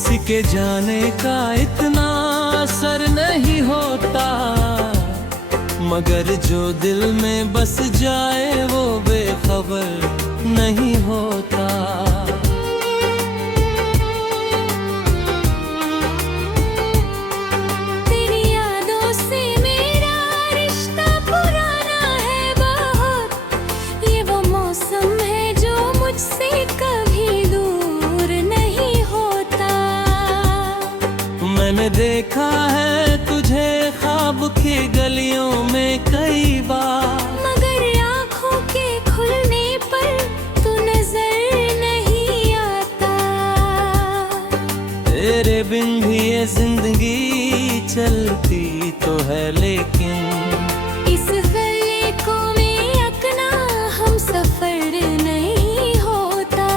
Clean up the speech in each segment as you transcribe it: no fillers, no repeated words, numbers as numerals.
किसी के जाने का इतना असर नहीं होता, मगर जो दिल में बस जाए वो बेखबर नहीं होता। तेरी यादों से मेरा रिश्ता पुराना है बहुत, ये वो मौसम है जो मुझसे कभी दूर नहीं होता। मैंने देखा है तुझे ख्वाब की गलियों में कई बार, मगर आँखों के खुलने पर तू नजर नहीं आता। तेरे बिन भी ये जिंदगी चलती तो है, लेकिन इस गले को में अकना हम सफर नहीं होता।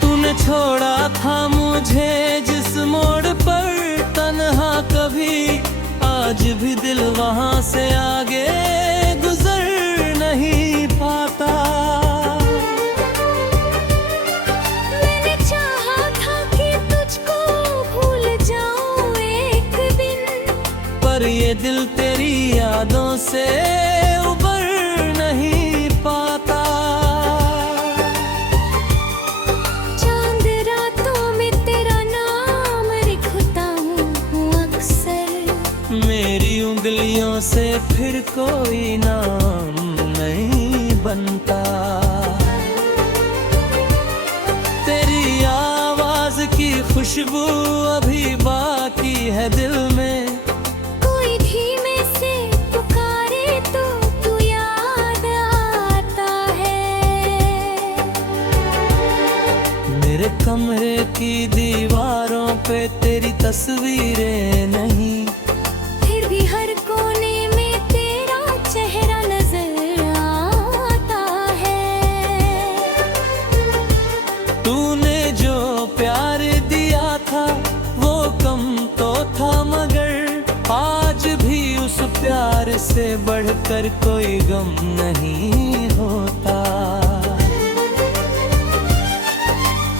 तूने छोड़ा था मुझे जिस मोड़ पर तन्हा कभी, आज भी दिल वहां से आगे गुजर नहीं पाता। मैंने चाहा था कि तुझको भूल जाऊं एक दिन, पर ये दिल तेरी यादों से उबर नहीं पाता। चांद रातों में तेरा नाम लिखता हूँ अक्सर, मेरी उंगलियों से फिर कोई नाम नहीं बनता। तेरी आवाज की खुशबू अभी बाकी है दिल में, कोई धीमे से पुकारे तो तू याद आता है। मेरे कमरे की दीवारों पे तेरी तस्वीरें नहीं, फिर भी हर कोने में तेरा चेहरा नजर आता है। तूने जो प्यार दिया था वो कम तो था, मगर आज भी उस प्यार से बढ़कर कोई गम नहीं होता।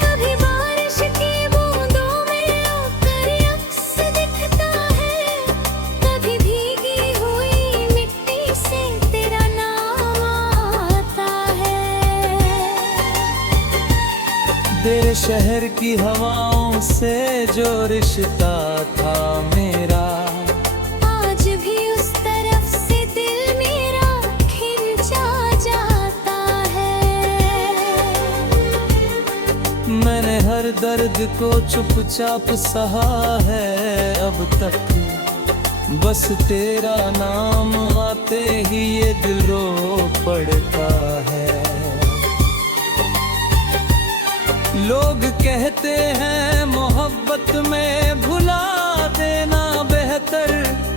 कभी बारिश की बूंदों में आकर अक्स दिखता है, कभी भीगी हुई मिट्टी से तेरा नाम आता है। तेरे शहर की हवाओं से जो रिश्ता था मेरा, आज भी उस तरफ से दिल मेरा खिंचा जाता है। मैंने हर दर्द को चुपचाप सहा है अब तक, बस तेरा नाम आते ही ये दिल रो पड़ता है। लोग कहते हैं मोहब्बत में भुला देना बेहतर,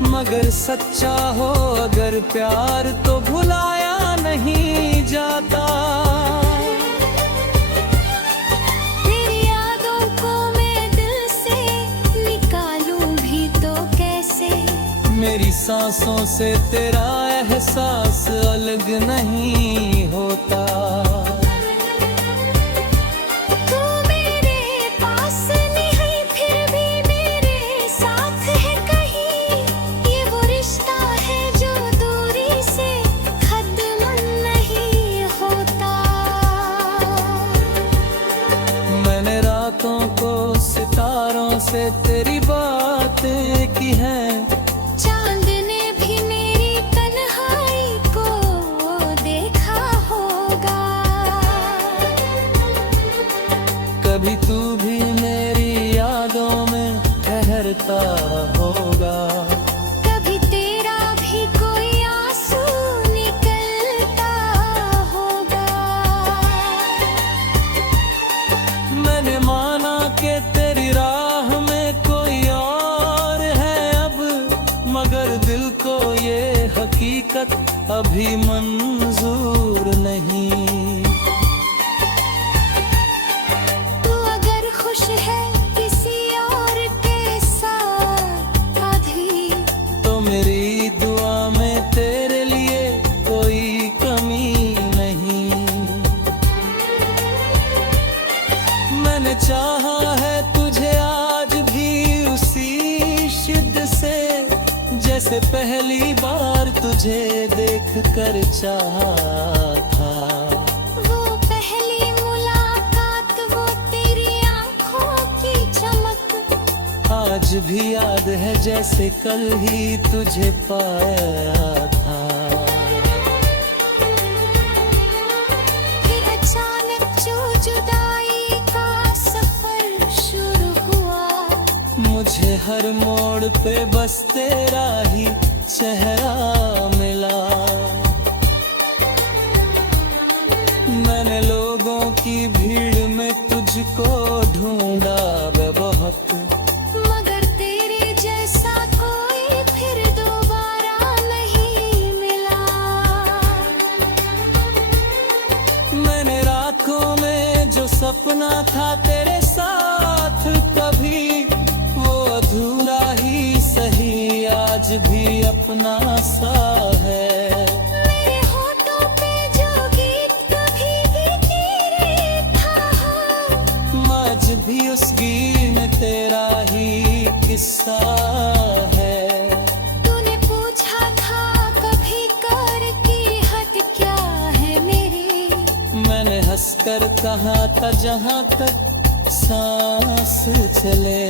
मगर सच्चा हो अगर प्यार तो भुलाया नहीं जाता। तेरी यादों को मैं दिल से निकालूं भी तो कैसे, मेरी सांसों से तेरा एहसास अलग नहीं होता। तू मेरे पास नहीं फिर भी मेरे साथ है कहीं, ये वो रिश्ता है जो दूरी से खत्म नहीं होता। मैंने रातों को सितारों से तेरी बातें की हैं, चांद ने भी मेरी तन्हाई को देखा होगा। कभी तू भी मेरी यादों में ठहरता होगा। कभी तेरा भी कोई आंसू निकलता होगा। मैंने माना कि तेरी राह में कोई और है अब, मगर दिल को ये हकीकत अभी मंजूर नहीं। तू अगर खुश है किसी और के साथ अभी, तो मेरी दुआ में तेरे लिए कोई कमी नहीं। जैसे पहली बार तुझे देख कर चाहा था। वो पहली मुलाकात, वो तेरी आंखों की चमक, आज भी याद है जैसे कल ही तुझे पाया था। फिर अचानक जो जुदाई का सफर शुरू हुआ, मुझे हर मोड़ पे बस तेरा ही चेहरा मिला। मैंने लोगों की भीड़ में तुझको ढूंढा वे बहुत, मगर तेरे जैसा कोई फिर दोबारा नहीं मिला। मैंने रातों में जो सपना था तेरे साथ, कभी वो अधूरा ही सही आज भी अपना सा है। मेरे होठों पे जो गीत कभी भी तेरे था, आज भी उस गीत में तेरा ही किस्सा है। तूने पूछा था कभी कर की हद क्या है मेरी, मैंने हंसकर कहा था जहां तक सांस चले।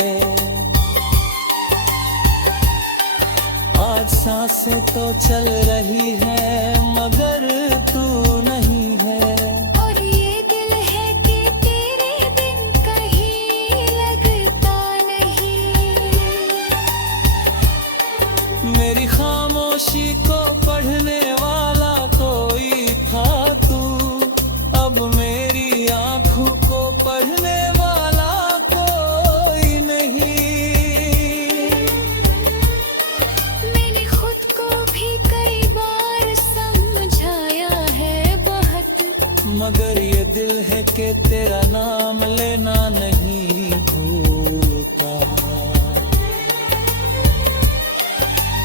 आज सांसें तो चल रही है मगर तू नहीं है। और ये दिल है कि तेरे बिन कहीं लगता नहीं। मेरी खामोशी को पढ़ने वाला कोई था तू, अब मेरी आंखों को पढ़ने वाला कोई नहीं। मैंने खुद को भी कई बार समझाया है बहुत, मगर ये दिल है कि तेरा नाम लेना नहीं भूलता।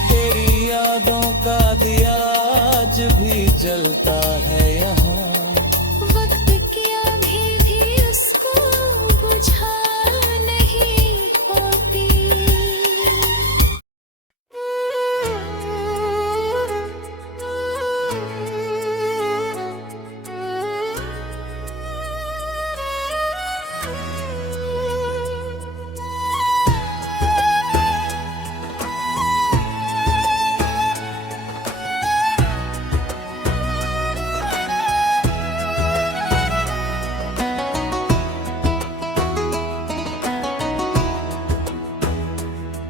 तेरी यादों का दिया आज भी जलता है यहाँ। वक्त की अभी भी उसको बुझा नहीं पाती।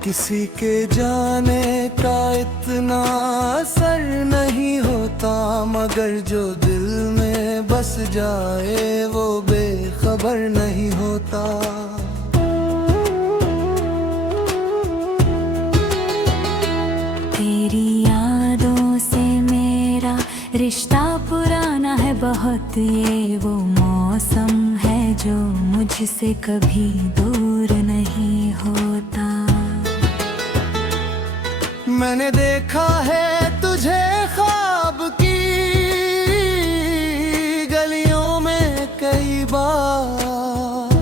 किसी के जाने का इतना असर नहीं होता, मगर जो दिल में बस जाए वो बेखबर नहीं होता। तेरी यादों से मेरा रिश्ता पुराना है बहुत, ये वो मौसम है जो मुझसे कभी दूर नहीं होता। मैंने देखा है तुझे ख्वाब की गलियों में कई बार,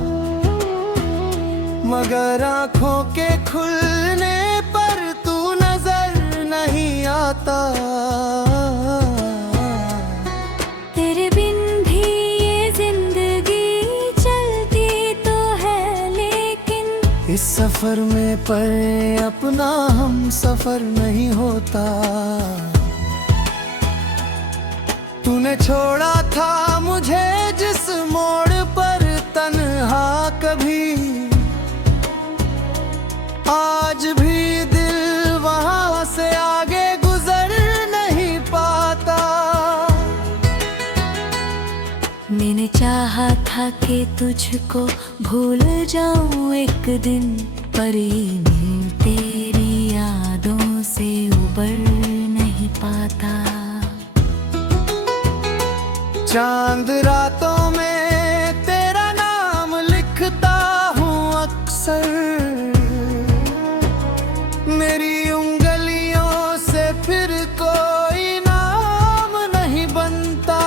मगर आँखों के खुलने पर तू नजर नहीं आता। तेरे बिन भी ये जिंदगी चलती तो है, लेकिन इस सफर में पर अपना हम सफर नहीं होता। तूने छोड़ा था मुझे जिस मोड़ पर तन्हा कभी, आज भी दिल वहां से आगे गुजर नहीं पाता। मैंने चाहा था कि तुझको भूल जाऊं एक दिन, पर ये दिल तेरी यादों से उबर नहीं पाता। चांद रातों में तेरा नाम लिखता हूँ अक्सर, मेरी उंगलियों से फिर कोई नाम नहीं बनता।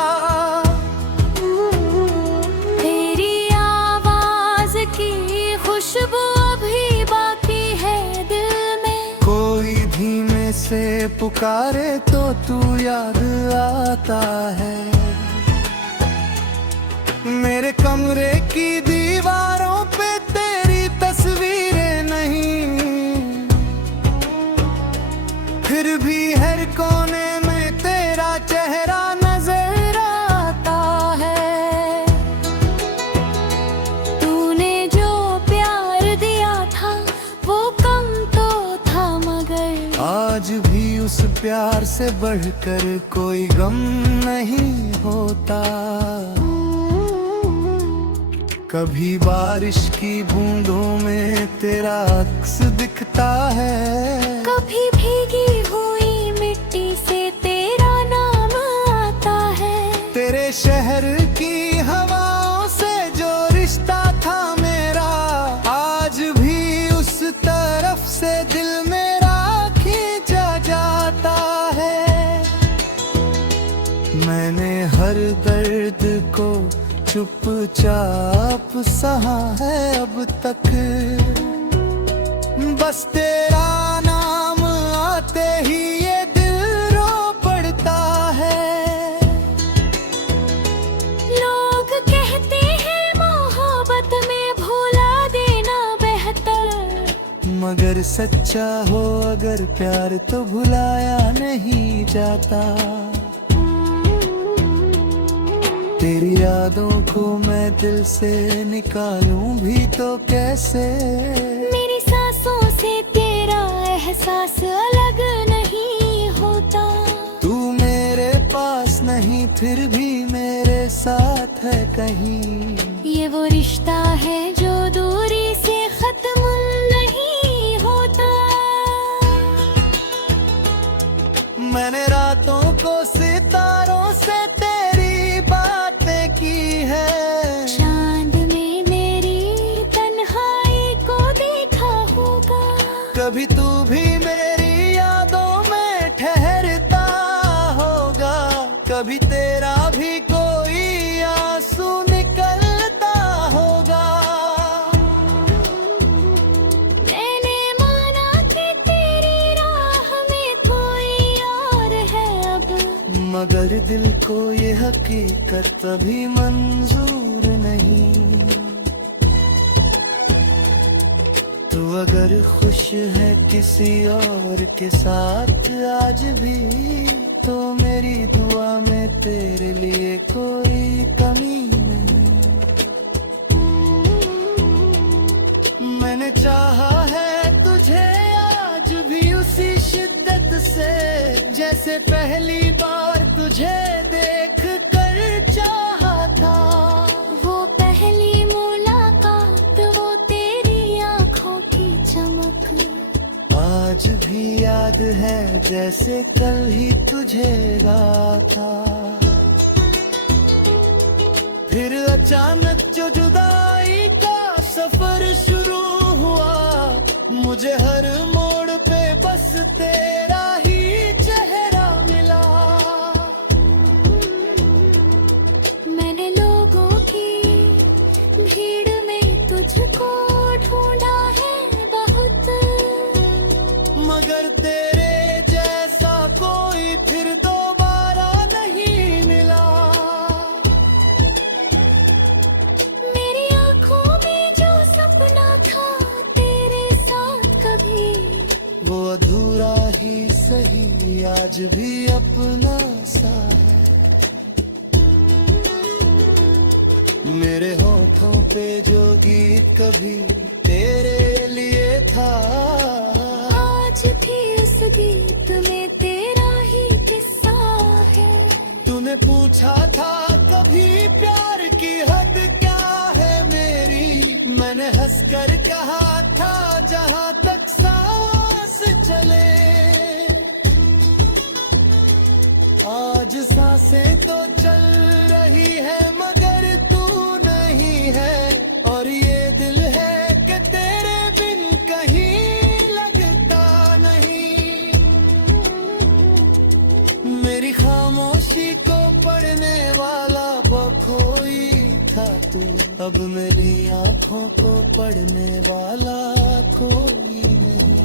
तेरी आवाज की खुशबू अभी बाकी से पुकारे तो तू याद आता है। मेरे कमरे की दीवारों पे तेरी तस्वीरें नहीं, फिर भी हर कोने में तेरा चेहरा नजर आता है। तूने जो प्यार दिया था वो कम तो था, मगर आज भी उस प्यार से बढ़कर कोई गम नहीं होता। कभी बारिश की बूंदों में तेरा अक्स दिखता है, कभी भीगी हुई मिट्टी से तेरा नाम आता है। तेरे शहर की हवाओं से जो रिश्ता था मेरा, आज भी उस तरफ से दिल मेरा खींचा जाता है। मैंने हर दर्द को चुपचाप सहा है अब तक, बस तेरा नाम आते ही ये दिल रो पड़ता है। लोग कहते हैं मोहब्बत में भुला देना बेहतर, मगर सच्चा हो अगर प्यार तो भुलाया नहीं जाता। तेरी यादों को मैं दिल से निकालूं भी तो कैसे, मेरी सांसों से तेरा एहसास अलग नहीं होता। तू मेरे पास नहीं फिर भी मेरे साथ है कहीं। ये वो रिश्ता है जो दूरी से खत्म नहीं होता। मैंने रातों को सितारों से तेरी बातें की है, चांद में मेरी तन्हाई को देखा होगा। कभी तू भी मेरी यादों में ठहरता होगा, कभी तेरा भी कोई आंसू निकलता होगा। मैंने माना कि तेरी राह में कोई और है अब, मगर दिल को ये हकीकत अभी मंजूर नहीं। तू अगर खुश है किसी और के साथ आज भी, तो मेरी दुआ में तेरे लिए कोई कमी नहीं। मैंने चाहा है तुझे आज भी उसी शिद्दत से, जैसे पहली बार तुझे देख कर चाहा था। वो पहली मुलाकात, वो तेरी आंखों की चमक, आज भी याद है जैसे कल ही तुझे गा था। फिर अचानक जो जुदाई का सफर शुरू हुआ, मुझे हर मोड़ पे बस तेरा ही चेहरा मिला। मैंने लोगों की भीड़ में तुझको ढूंढा है बहुत, मगर तेरे जैसा कोई फिर दोबारा नहीं मिला। मेरी आंखों में जो सपना था तेरे साथ कभी, वो अधूरा ही सही आज भी अपना सा है। मेरे होठों पे जो गीत कभी तेरे लिए था, आज भी उस गीत में तेरा ही किस्सा है। तूने पूछा था कभी प्यार की हद क्या है मेरी, मैंने हंसकर कहा था जहां तक सांस चले। आज सांसें तो चल रही है मगर तू नहीं है, और ये दिल है कि तेरे बिन कहीं लगता नहीं। मेरी खामोशी को पढ़ने वाला कोई था तू, अब मेरी आंखों को पढ़ने वाला कोई नहीं।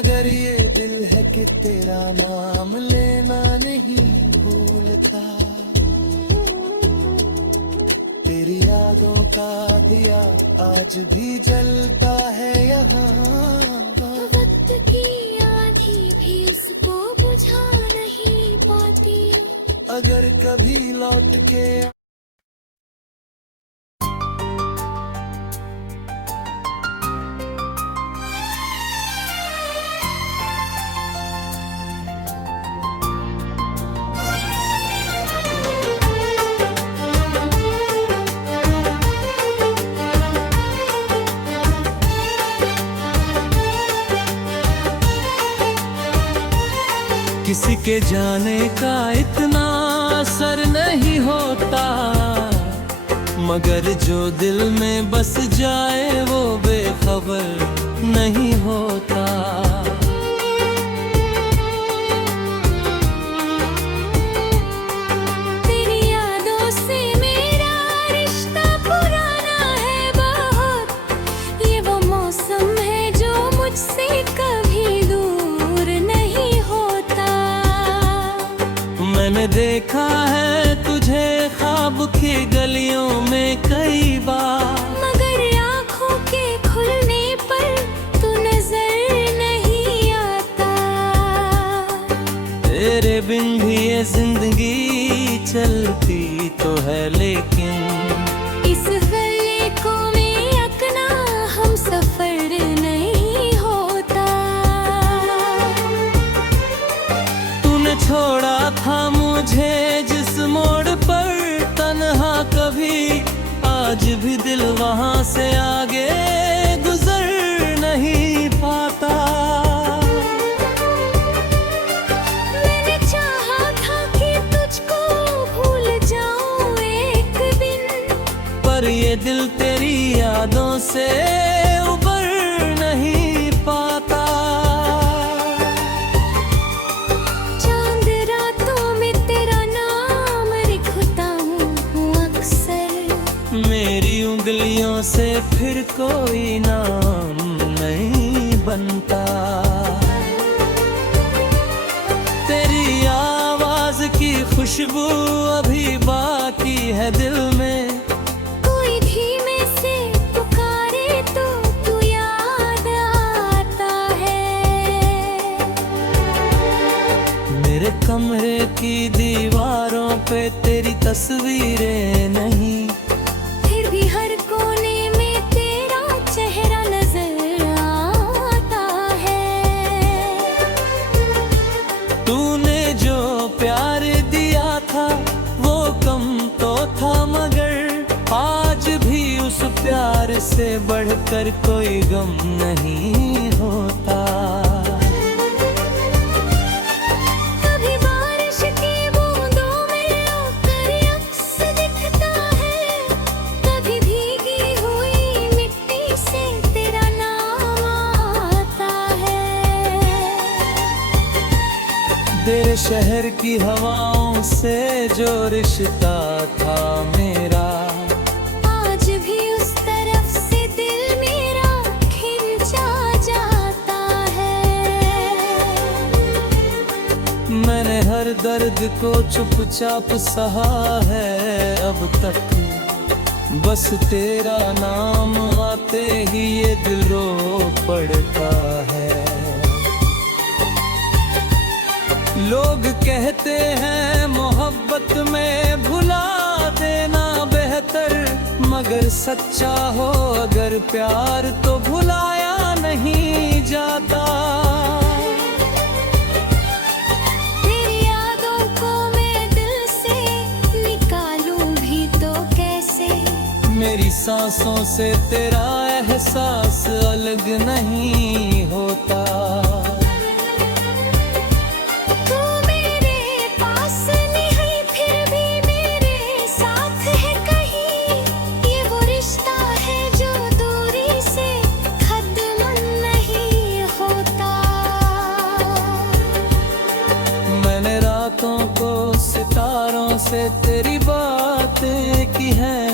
मगर ये दिल है कि तेरा नाम लेना नहीं भूलता। तेरी यादों का दिया आज भी जलता है यहाँ। वक्त की आंधी भी उसको बुझा नहीं पाती। अगर कभी लौट के किसी के जाने का इतना असर नहीं होता, मगर जो दिल में बस जाए वो बेखबर नहीं होता। तेरी यादों से मेरा रिश्ता पुराना है बहुत। ये वो मौसम है जो मुझसे कभी दूर नहीं होता। मैंने देखा है तुझे ख्वाब की गलियों में कई बार, मगर आँखों के खुलने पर तू नजर नहीं आता। तेरे बिन भी ये जिंदगी चलती तो है, लेकिन इस गले को में अपना हम सफर नहीं होता। तूने छोड़ा था मुझे जिस मोड़ पर तन्हा कभी, आज भी दिल वहां से आगे गुजर नहीं पाता। मैंने चाहा था कि तुझको भूल जाऊं एक दिन, पर ये दिल तेरी यादों से उबर नहीं पाता। चांद रातों में तेरा नाम लिखता हूँ अक्सर। मेरी उंगलियों से फिर कोई नाम नहीं बनता। तेरी आवाज की खुशबू अभी बाकी है दिल में। कोई धीमे से पुकारे तो तू याद आता है। मेरे कमरे की दीवारों पे तेरी तस्वीरें नहीं, फिर भी हर कोने में तेरा चेहरा नजर आता है। तूने जो प्यार दिया था वो कम तो था, मगर आज भी उस प्यार से बढ़कर कोई गम नहीं होता। कभी बारिश की बूंदों में आकर अक्स दिखता है, कभी भीगी हुई मिट्टी से तेरा नाम आता है। तेरे शहर की हवाओं से जो रिश्ता था मेरा, आज भी उस तरफ से दिल मेरा खिंचा जाता है। मैंने हर दर्द को चुपचाप सहा है अब तक, बस तेरा नाम आते ही ये दिल रो पड़ता है। लोग कहते हैं मोहब्बत में भुला देना बेहतर, मगर सच्चा हो अगर प्यार तो भुलाया नहीं जाता। तेरी यादों को मैं दिल से निकालूं भी तो कैसे। मेरी सांसों से तेरा एहसास अलग नहीं होता। तू मेरे पास नहीं फिर भी मेरे साथ है कहीं। ये वो रिश्ता है जो दूरी से खत्म नहीं होता। मैंने रातों को सितारों से तेरी बातें की हैं,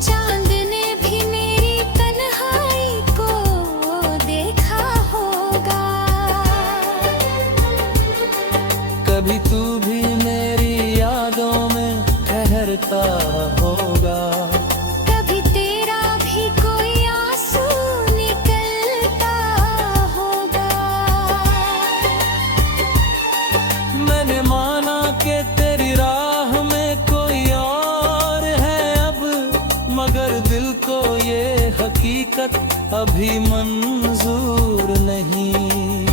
चांद ने भी मेरी तन्हाई को देखा होगा। करता होगा। कभी तेरा भी कोई आंसू निकलता होगा। मैंने माना कि तेरी राह में कोई और है अब, मगर दिल को ये हकीकत अभी मंजूर नहीं।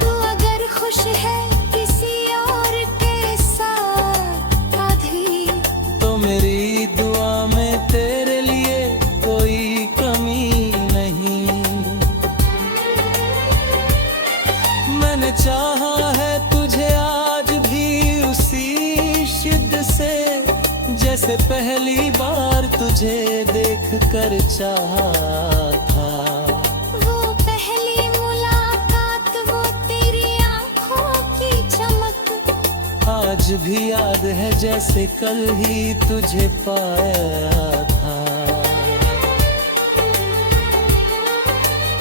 तू अगर खुश है किसी और के साथ अभी, तो मेरी दुआ में तेरे लिए कोई कमी नहीं। मैंने चाहा है तुझे आज भी उसी शिद्दत से, जैसे पहली बार तुझे देख कर चाहा था। वो पहली मुलाकात, वो तेरी आंखों की चमक, आज भी याद है जैसे कल ही तुझे पाया था।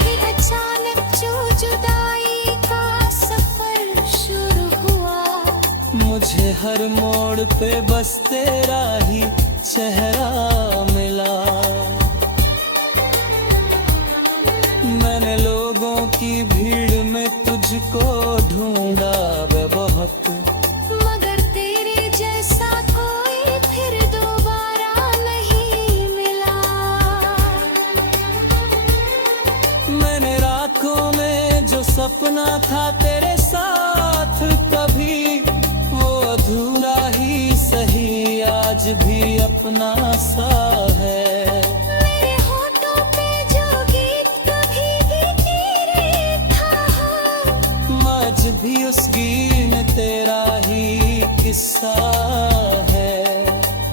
फिर अचानक जो जुदाई का सफर शुरू हुआ, मुझे हर मोड़ पे बस तेरा ही चेहरा मिला। मैंने लोगों की भीड़ में तुझको ढूंढा बहुत, मगर तेरे जैसा कोई फिर दोबारा नहीं मिला। मैंने रातों में जो सपना था तेरे साथ कभी, वो अधूरा ही सही आज भी अपना सा है। मेरे होठों पे जो गीत कभी भी तेरे था, आज भी उस गीत में तेरा ही किस्सा है।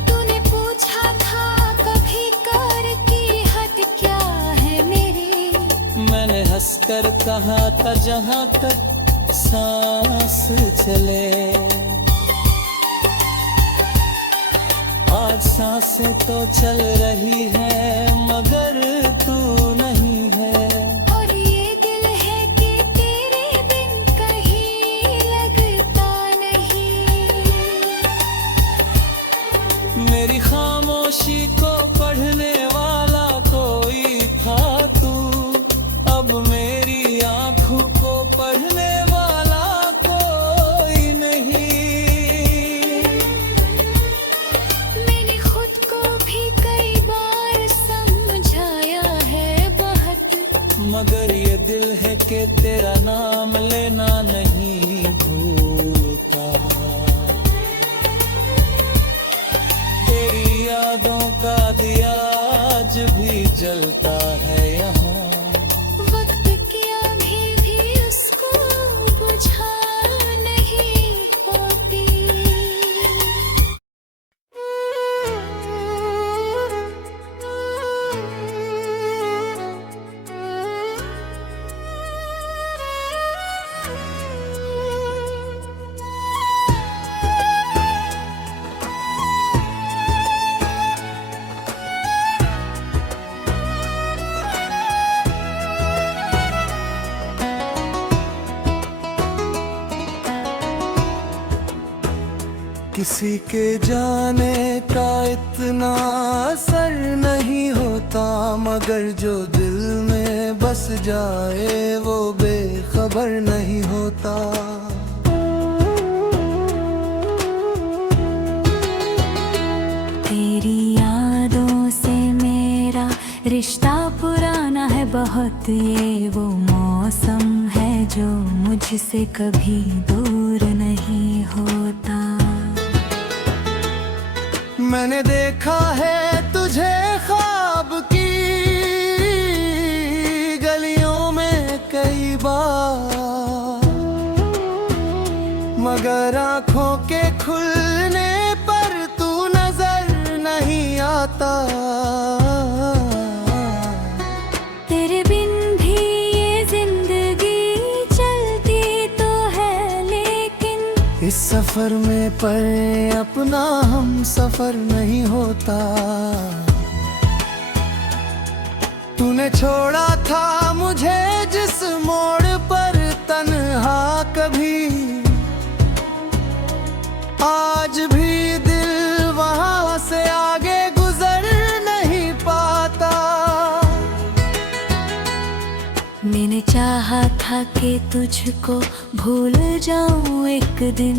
तूने पूछा था कभी कर की हद क्या है मेरी, मैंने हंसकर कहा था जहाँ तक सांस चले। आज सांसें तो चल रही है मगर तू नहीं है। और ये दिल है कि तेरे बिन कहीं लगता नहीं। मेरी खामोशी को पढ़ने वाला कोई था तू, अब मेरी आंखों को पढ़ने वाला कोई नहीं। मैंने खुद को भी कई बार समझाया है बहुत, मगर ये दिल है कि तेरा नाम लेना नहीं भूलता। तेरी यादों का दिया आज भी जलता है यहाँ। वक्त की अभी भी उसको बुझा नहीं पाती। किसी के जाने का इतना असर नहीं होता, मगर जो दिल में बस जाए वो बेखबर नहीं होता। तेरी यादों से मेरा रिश्ता पुराना है बहुत, ये वो मौसम है जो मुझसे कभी दूर नहीं होता। मैंने देखा है तुझे ख्वाब की गलियों में कई बार, मगर आँखों के खुलने पर तू नजर नहीं आता। तेरे बिन भी ये जिंदगी चलती तो है, लेकिन इस सफर में पर अपना हम सफर नहीं होता। तूने छोड़ा था मुझे जिस मोड़ पर तन्हा कभी, आज भी दिल वहां से आगे गुजर नहीं पाता। मैंने चाहा था कि तुझको भूल जाऊं एक दिन,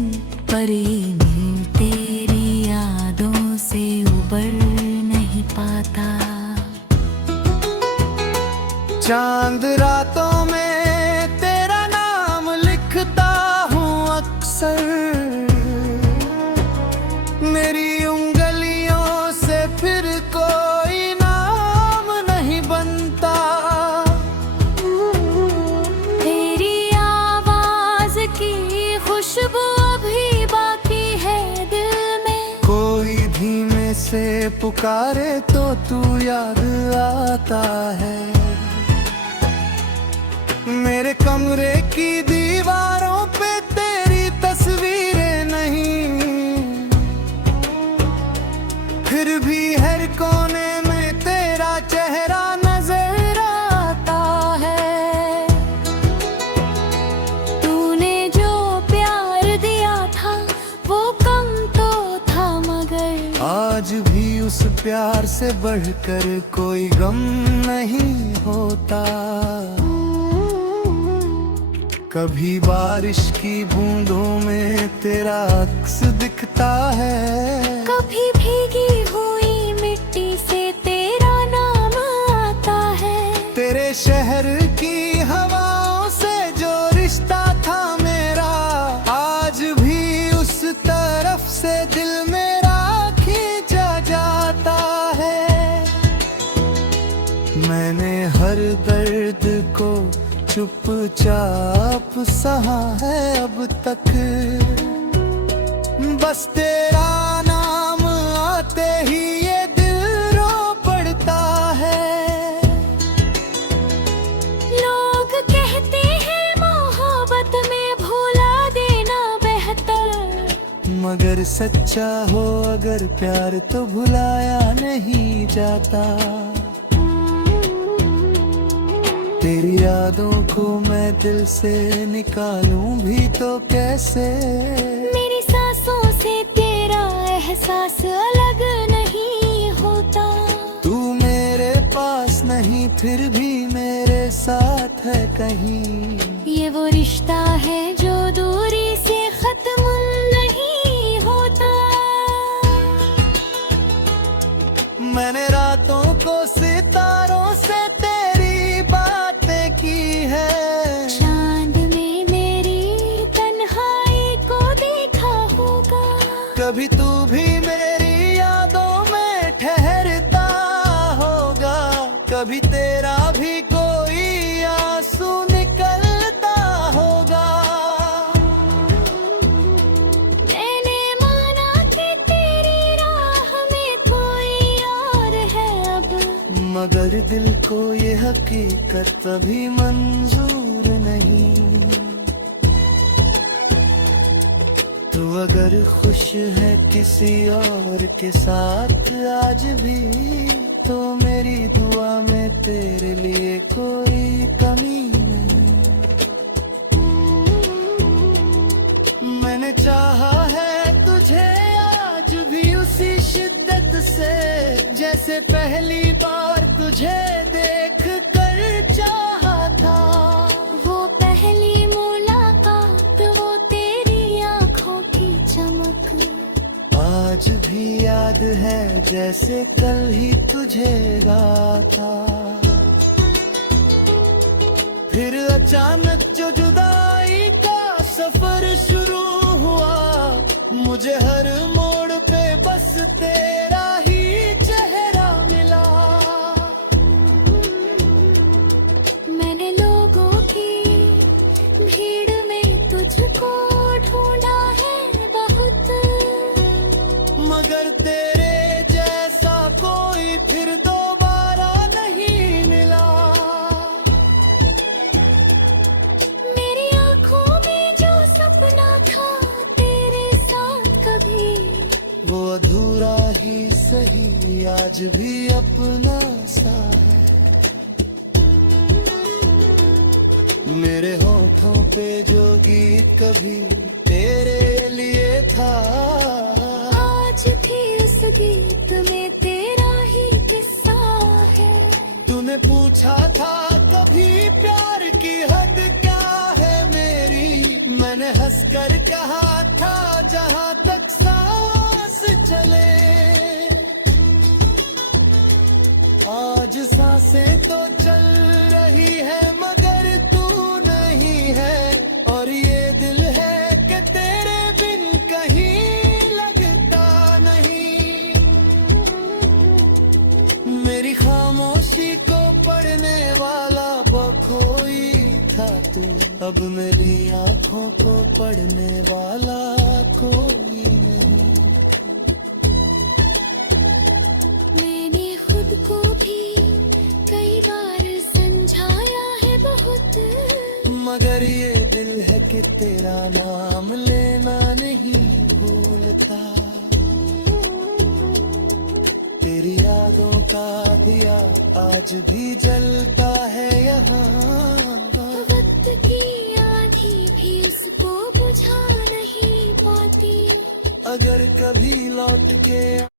पर ये नींद तेरी यादों से उबर नहीं पाता। चांद रातों में तेरा नाम लिखता हूँ अक्सर, मेरी उंगलियों से फिर कोई नाम नहीं बनता। तेरी आवाज की खुशबू अभी बाकी है दिल में, कोई धीमे से पुकारे तो तू याद आता है। मेरे कमरे की दीवारों पे तेरी तस्वीरें नहीं, फिर भी हर कोने में तेरा चेहरा नजर आता है। तूने जो प्यार दिया था वो कम तो था, मगर आज भी उस प्यार से बढ़कर कोई गम नहीं होता। कभी बारिश की बूंदों में तेरा अक्स दिखता है, कभी भीगी हुई मिट्टी से तेरा नाम आता है। तेरे शहर की हवाओं से जो रिश्ता था मेरा, आज भी उस तरफ से दिल मेरा खींचा जाता है। मैंने हर दर्द को चुपचाप सहा है अब तक, बस तेरा नाम आते ही ये दिल रो पड़ता है। लोग कहते हैं मोहब्बत में भुला देना बेहतर, मगर सच्चा हो अगर प्यार तो भुलाया नहीं जाता। तेरी यादों को मैं दिल से निकालूं भी तो कैसे, मेरी सांसों से तेरा एहसास अलग नहीं होता। तू मेरे पास नहीं फिर भी मेरे साथ है कहीं। ये वो रिश्ता है जो दूरी से खत्म नहीं होता। मैंने रातों को सितारों से तेरी बातें की है, चांद में मेरी तन्हाई को देखा होगा। कभी तू भी मेरी यादों में ठहरता होगा, कभी तेरा भी कोई आंसू निकलता होगा। मैंने माना कि तेरी राह में कोई और है अब, मगर दिल को ये हकीकत कभी मंजूर नहीं। तू अगर खुश है किसी और के साथ आज भी, तो मेरी दुआ में तेरे लिए कोई कमी नहीं। मैंने चाहा है तुझे आज भी उसी शिद्दत से, जैसे पहली बार तुझे देख कर चाहा था। वो पहली मुलाकात, वो तेरी आंखों की चमक, आज भी याद है जैसे कल ही तुझे था। फिर अचानक जो जुदाई का सफर शुरू हुआ, मुझे हर मोड़ पे बस तेरा ही चेहरा मिला। मैंने लोगों की भीड़ में तुझको ढूंढा है बहुत, मगर तेरे जैसा कोई फिर दोबारा नहीं मिला। मेरी आंखों में जो सपना था तेरे साथ कभी, वो अधूरा ही सही आज भी अपना सा है। मेरे होठों पे जो गीत कभी तेरे लिए था, तूने पूछा था कभी प्यार की हद क्या है मेरी, मैंने हंसकर कहा था जहां तक सांस चले। आज सांसें तो चल रही है मगर तू नहीं है, और ये दिल है कि तेरे बिन कहीं लगता नहीं। मेरी खामोशी को पढ़ने वाला बखोई था तू, अब मेरी आंखों को पढ़ने वाला कोई नहीं। मैंने खुद को भी कई बार समझाया है बहुत, मगर ये दिल है कि तेरा नाम लेना नहीं भूलता। तेरी यादों का दिया आज भी जलता है यहाँ, वक्त की आंधी भी उसको बुझा नहीं पाती। अगर कभी लौट के